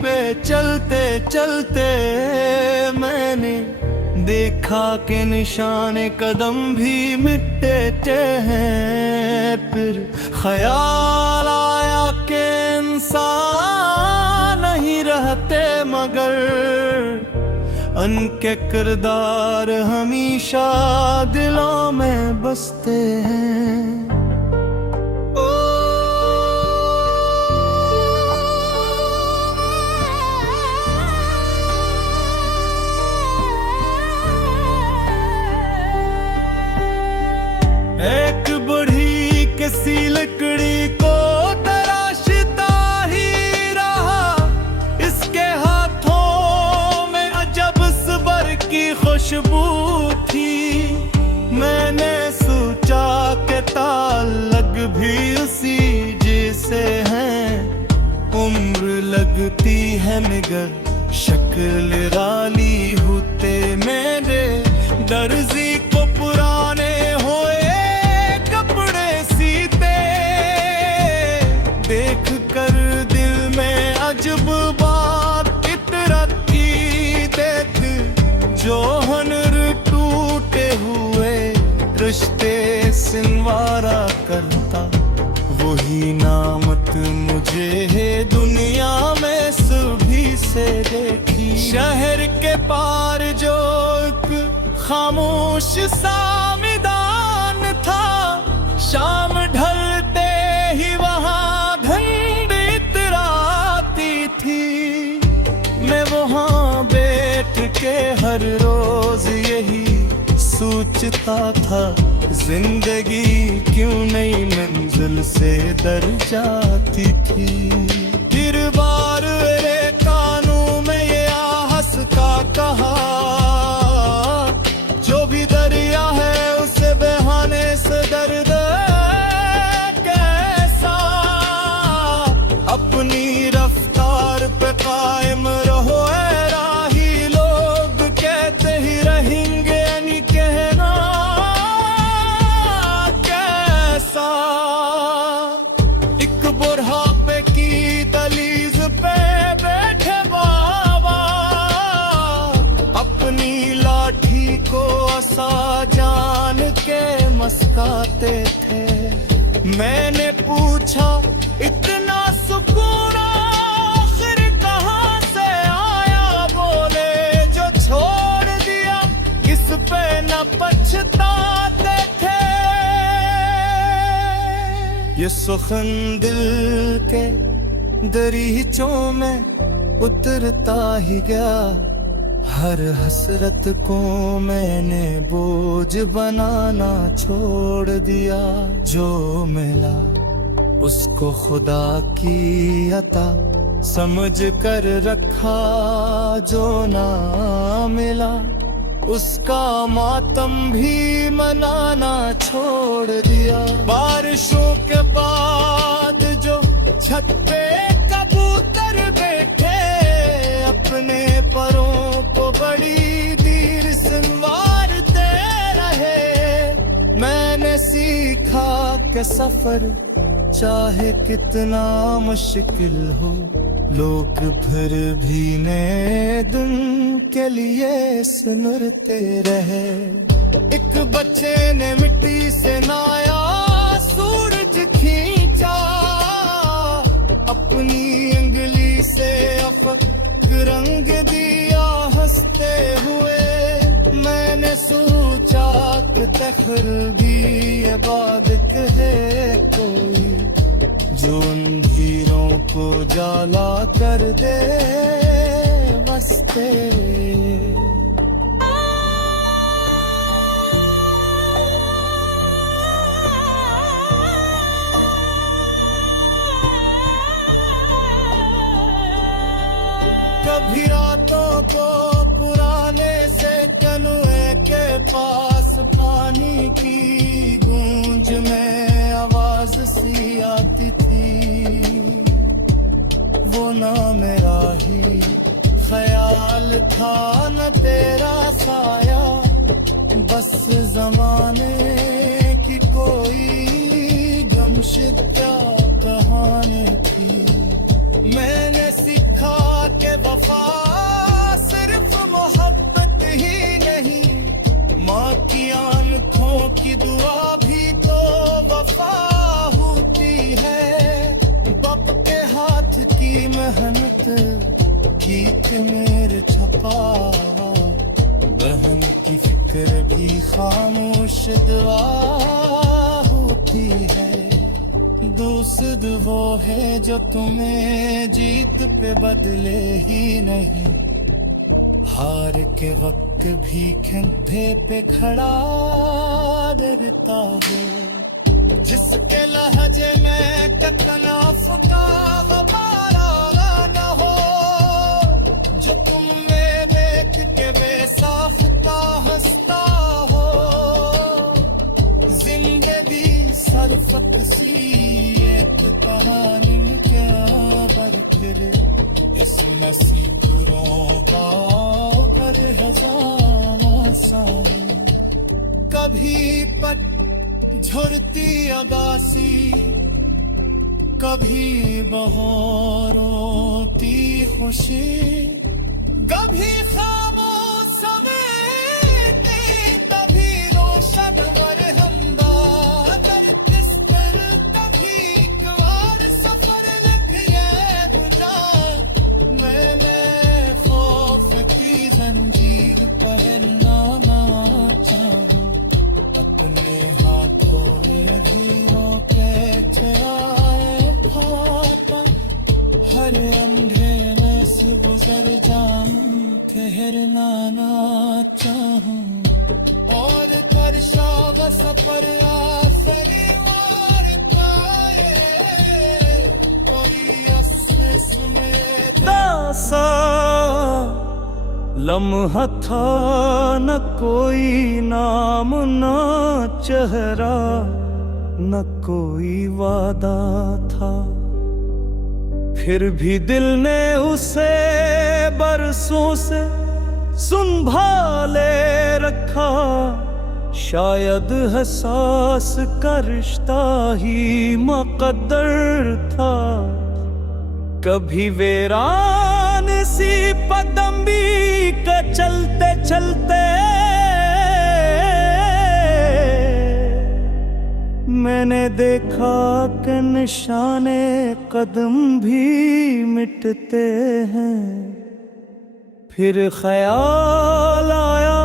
पे चलते चलते मैंने देखा कि निशाने कदम भी मिटते हैं। फिर ख्याल आया कि इंसान नहीं रहते मगर उनके किरदार हमेशा दिलों में बसते हैं। एक बड़ी किसी लकड़ी को तराशता ही रहा, इसके हाथों में अजब सब्र की खुशबू थी। मैंने सोचा कि ताल्लुक भी उसी जैसे हैं, उम्र लगती है मगर शक्ल राली होते मेरे दर्जी को पुराने कर दिल में अजब बात इतरत की देख, जो हुनर टूटे हुए रिश्ते सिनवारा करता, वही नामत मुझे है दुनिया में सभी से देखी। शहर के पार जो एक खामोश सा मैदान था, शाम ढलते ही वहाँ वहाँ बैठ के हर रोज यही सोचता था, जिंदगी क्यों नई मंजिल से दर जाती थी। फिर बार मेरे कानों में ये आहस का कहा, जो भी दरिया है उसे बहाने से दर्द कैसा, अपनी रफ्तार पे कायम रहो राही, लोग कहते ही रहेंगे नहीं कहना कैसा। एक बुढ़ापे की दलीज पे बैठे बाबा, अपनी लाठी को आसा जान के मस्काते थे। मैंने पूछा इतना सुकून आखिर कहाँ से आया, बोले जो छोड़ दिया इस पे न पछताते थे। ये सुखन दिल के दरीचों में उतरता ही गया, हर हसरत को मैंने बोझ बनाना छोड़ दिया। जो मिला उसको खुदा की अता समझ कर रखा, जो ना मिला उसका मातम भी मनाना छोड़ दिया। बारिशों के बाद जो छत पे कबूतर बैठे, अपने परों को बड़ी देर संवारते रहे। मैंने सीखा कि सफर चाहे कितना मुश्किल हो, लोग फिर भी नए दिन के लिए सुनते रहे। एक बच्चे ने मिट्टी से नाया सूरज खींचा, अपनी उंगली से अफक रंग दिया हंसते हुए। मैंने सोचा कि तखर भी इबादत है कोई, जो अंधेरों को जाला कर दे वस्ते। कभी रातों को पुराने से कनुए के पास पानी की गूंज में आवाज सी आती थी। वो ना मेरा ही ख्याल था न तेरा साया, बस जमाने की कोई गमशिदा कहानी थी। मैंने सीखा मेहनत की के मेरे छपा, बहन की फिक्र भी खामोश दुआ होती है। दोस्त वो है जो तुम्हें जीत पे बदले ही नहीं, हार के वक्त भी कंधे पे खड़ा डरता हो। जिसके लहजे में तकनाफ का गबारा न हो, जो तुम में देख के बेसाख्ता हंसता हो। जिंदगी सरफत सी एक कहानी क्या बरकरे, इसमें सितरों का कर हज़ारों साल। कभी पट झुरती अगासी, कभी बहारों ती खुशी, कभी खामोश सवेरे, कभी रोशन वरहमदा किस पर, कभी एक बार सफर लिखिए बुझा। मैं खौफ की जंजीर पहनना ना चाहूं, अपने हाथों अधीरों पे आए भापा। हर अंधेरे से गुजर जाऊं, ठहरना ना चाहूं, और कर शाव सफर आसरी वार पाए। कोई उससे सुने दासा लम्हा था, न कोई नाम न चेहरा, न कोई वादा था। फिर भी दिल ने उसे बरसों से संभाले रखा। शायद एहसास का रिश्ता ही मुकद्दर था। कभी वीरान सी पगडंडी के चलते चलते मैंने देखा कि निशाने कदम भी मिटते हैं। फिर ख्याल आया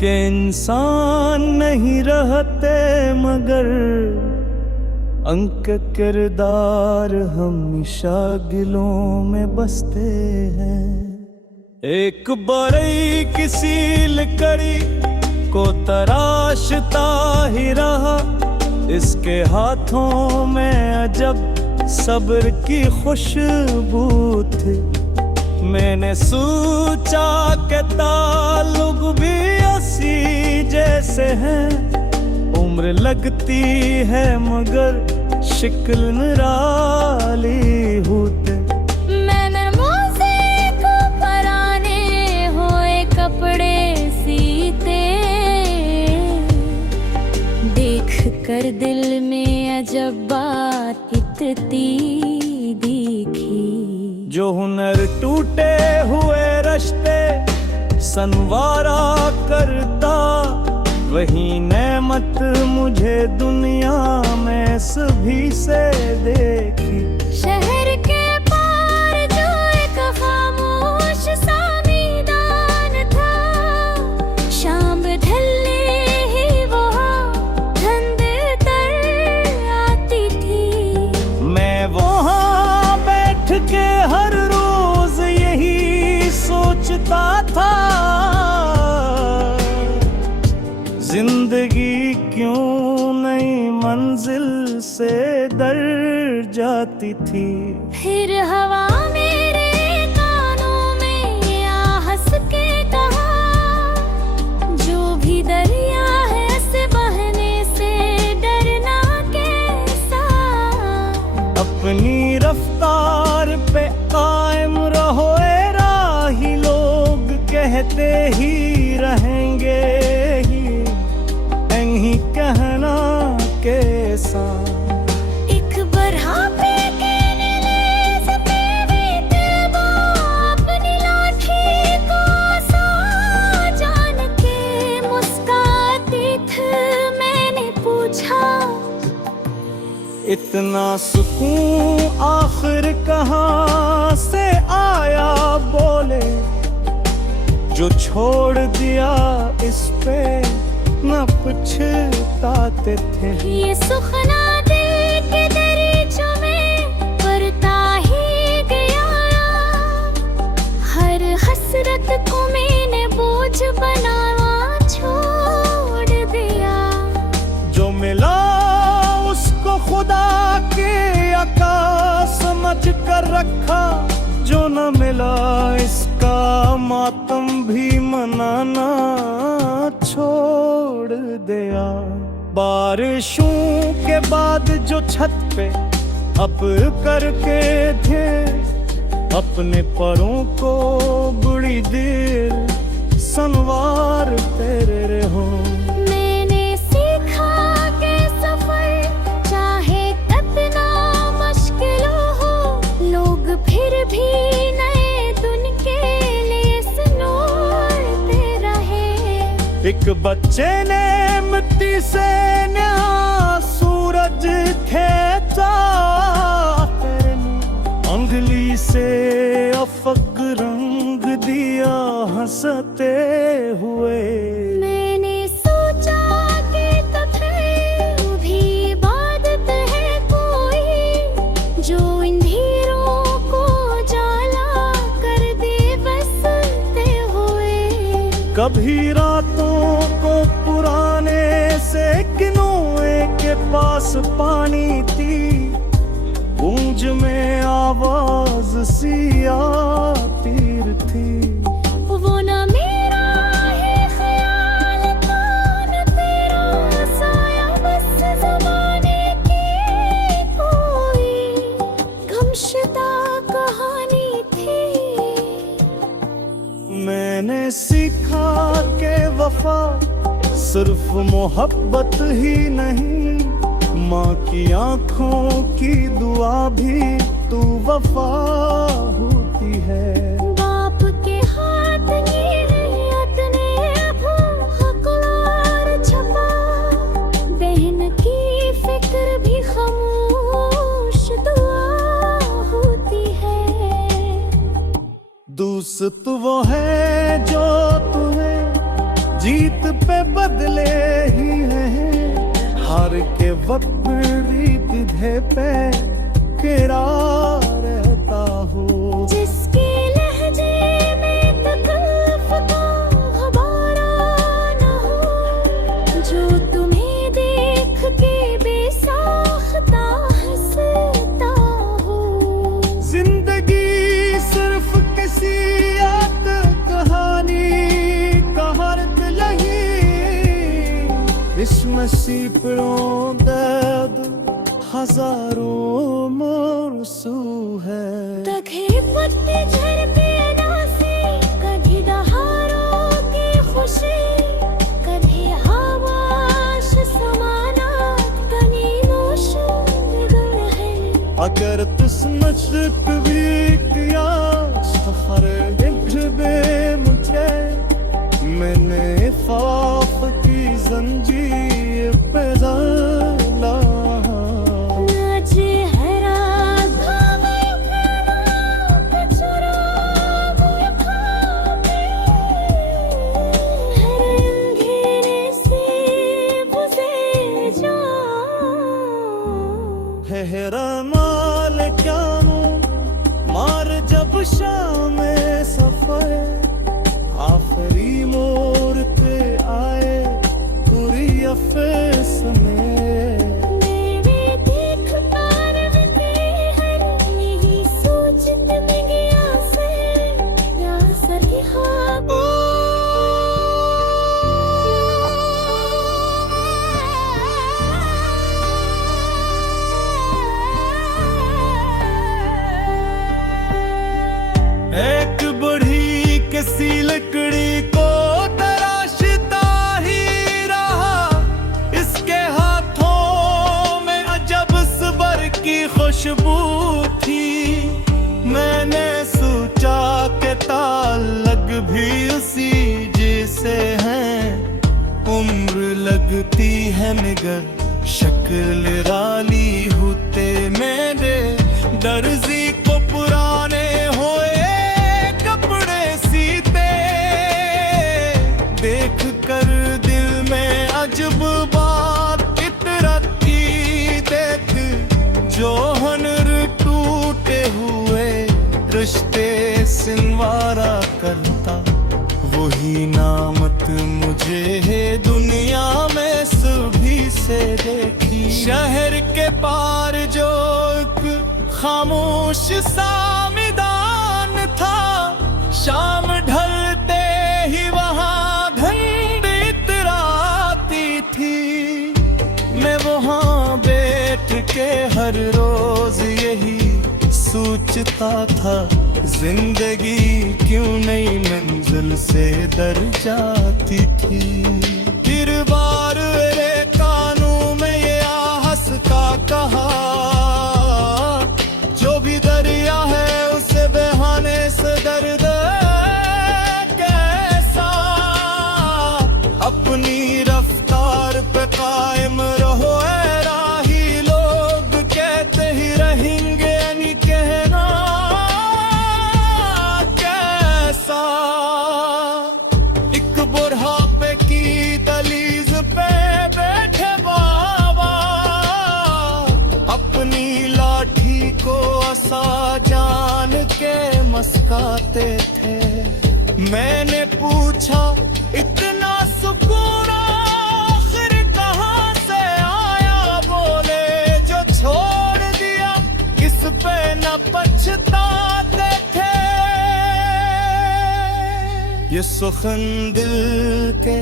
कि इंसान नहीं रहते मगर अंक किरदार हमेशा दिलों में बसते हैं। एक बरई किसी लकड़ी को तराशता ही रहा, इसके हाथों में अजब सब्र की खुशबू थी। मैंने सोचा कि ताल्लुक भी ऐसी जैसे हैं, उम्र लगती है मगर शिक्ल निराली होते। मैंने मोज़े को पराने हुए कपड़े सीते, देख कर दिल में अजब बात इतनी दिखी। जो हुनर टूटे हुए रिश्ते संवारा करता, वही नेमत मुझे दुनिया में सभी से देखी। शहर के पार जो एक खामोश सा मैदान था, शाम ढलने ही वहाँ धुंध तर आती थी। मैं वहाँ बैठ के हर रोज यही सोचता था, जिंदगी क्यों नई मंजिल से डर जाती थी। फिर हवा मेरे कानों में आ हंस के कहा, जो भी दरिया है से बहने से डरना कैसा। अपनी रफ्तार पे कायम रहो ए राही, लोग कहते ही रहेंगे ही कहना कैसा। एक बरहा पे कहने ले सपने अपनी लाठी को सा जान के मुस्काती थी। मैंने पूछा इतना सुकून आखिर कहाँ से आया बोले, जो छोड़ दिया इस पे न पछताते थे। ये सुखना दिल के दरीचों में परता ही गया, हर हसरत को मैंने बोझ बनावा छोड़ दिया। जो मिला उसको खुदा के अका समझ कर रखा, जो न मिला इसका मातम भी मनाना छोड़ दिया। बारिशों के बाद जो छत पे अब करके थे, अपने परों को बड़ी देर संवार तेरे रहो। मैंने सीखा कि सफर चाहे कितना मुश्किल हो, लोग फिर भी नए दिन के लिए संवारते रहे। एक बच्चे ने मिट्टी से नया सूरज खेचा, अंगली से अफक रंग दिया हंसते हुए। मैंने सोचा कि तुझे भी इबादत है कोई, जो इन हीरों को जाला कर दे बसते हुए। कभी रातों को पुराने से किनोए के पास पानी थी, गूंज में आवाज सी आती थी। वो न मेरा है ख्याल था न तेरा साया, बस ज़माने की कोई गमशदा कहानी थी। मैंने सीखा कि वफा सिर्फ मोहब्बत ही नहीं, माँ की आंखों की दुआ भी तू वफा होती है। बाप के हाथ नीयत ने हकलार छपा, बहन की फिक्र भी खामोश दुआ होती है। दोस्त वो है जो तुम्हें जीत पे बदले ही है, हार के वक्त रीत पे किरा रहता हो। जिसके लहजे में तकल्फ का गबारा न हो, जो तुम्हें देख के बेसाख्ता हंसता हो। जिंदगी सिर्फ किसी याद कहानी का अर्थ नहीं, इसमें सैकड़ों दर्द हजारों मरसू है। दगे पत्ते झर पे नासे, कभी दहारों की खुशी, कभी आवाश समाना तनीनोश दिल है। अगर किस्मत भी किया सफर बे मुझे, मैंने ख्वाफ की जंजीर पे डाला। माल क्या मार जब शाम सफर, आखिरी मोड़ पे आए पूरी अफस में। मेरे देख पार में हर यही सोचते में गया से, या सर की ख्वाब एक बढ़ी किसी लकड़ी को तराशता ही रहा, इसके हाथों में अजब सबर की खुशबू थी। मैंने सोचा के ताल्लुक भी उसी जैसे हैं, उम्र लगती है मगर शक्ल राली होती पे सिनवारा करता, वही नामत मुझे है दुनिया में सभी से देखी। शहर के पार जो एक खामोश सा मैदान था, शाम ढलते ही वहाँ धुंध इतराती थी। मैं वहाँ बैठ के हर रोज यही सोचता था, जिंदगी क्यों नई मंजिल से दर जाती थी। फिर बार मेरे कानों में ये आहस का कहा, जो भी दरिया है उसे बहाने से दर्द कैसा। अपनी रफ्तार पे कायम रहो ऐ राही, लोग कहते ही रहेंगे नहीं कहना कैसा। एक बुढ़ापे की दलीज पे बैठे बाबा, अपनी लाठी को असा जान के मस्काते थे। मैंने पूछा इतना सुकून आखिर कहाँ से आया, बोले जो छोड़ दिया इस पे न पछताते थे। ये सुखन दिल के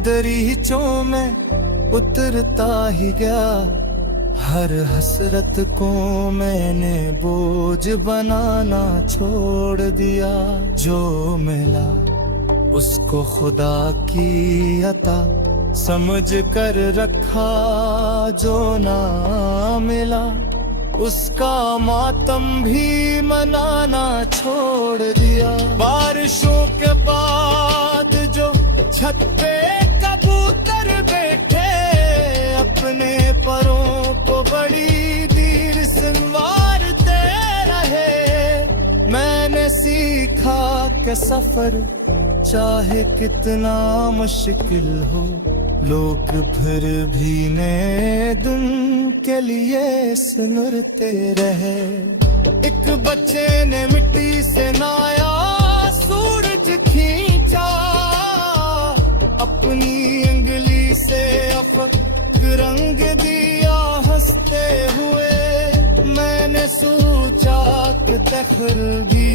दरीचों में उतरता ही गया, हर हसरत को मैंने बोझ बनाना छोड़ दिया। जो मिला उसको खुदा की अता समझ कर रखा, जो ना मिला उसका मातम भी मनाना छोड़ दिया। बारिशों के बाद जो छत पे कबूतर बैठे, अपने परों को बड़ी देर संवारते रहे। मैंने सीखा कि सफर चाहे कितना मुश्किल हो, लोग फिर भी नए दिन के लिए सुनते रहे। एक बच्चे ने मिट्टी से नाया सूरज खींचा, अपनी उंगली से अफक रंग दिया हंसते हुए। मैंने सोचा कि तखर भी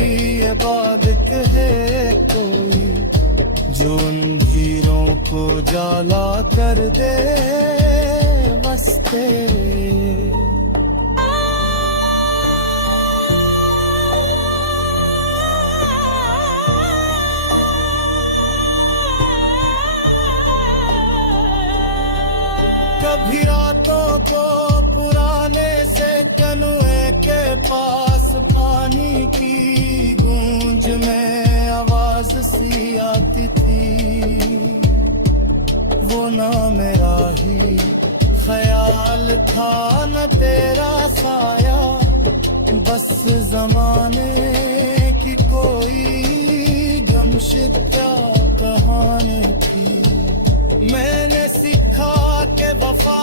इबादत है कोई, जो अंधेरों को जाला कर दे बसते। कभी रातों को पुराने से कनुए के पास पानी की गूंज में आवाज सी आती थी। वो ना मेरा ही ख्याल था न तेरा साया, बस जमाने की कोई गमशिदा कहानी थी। मैंने सीखा के वफा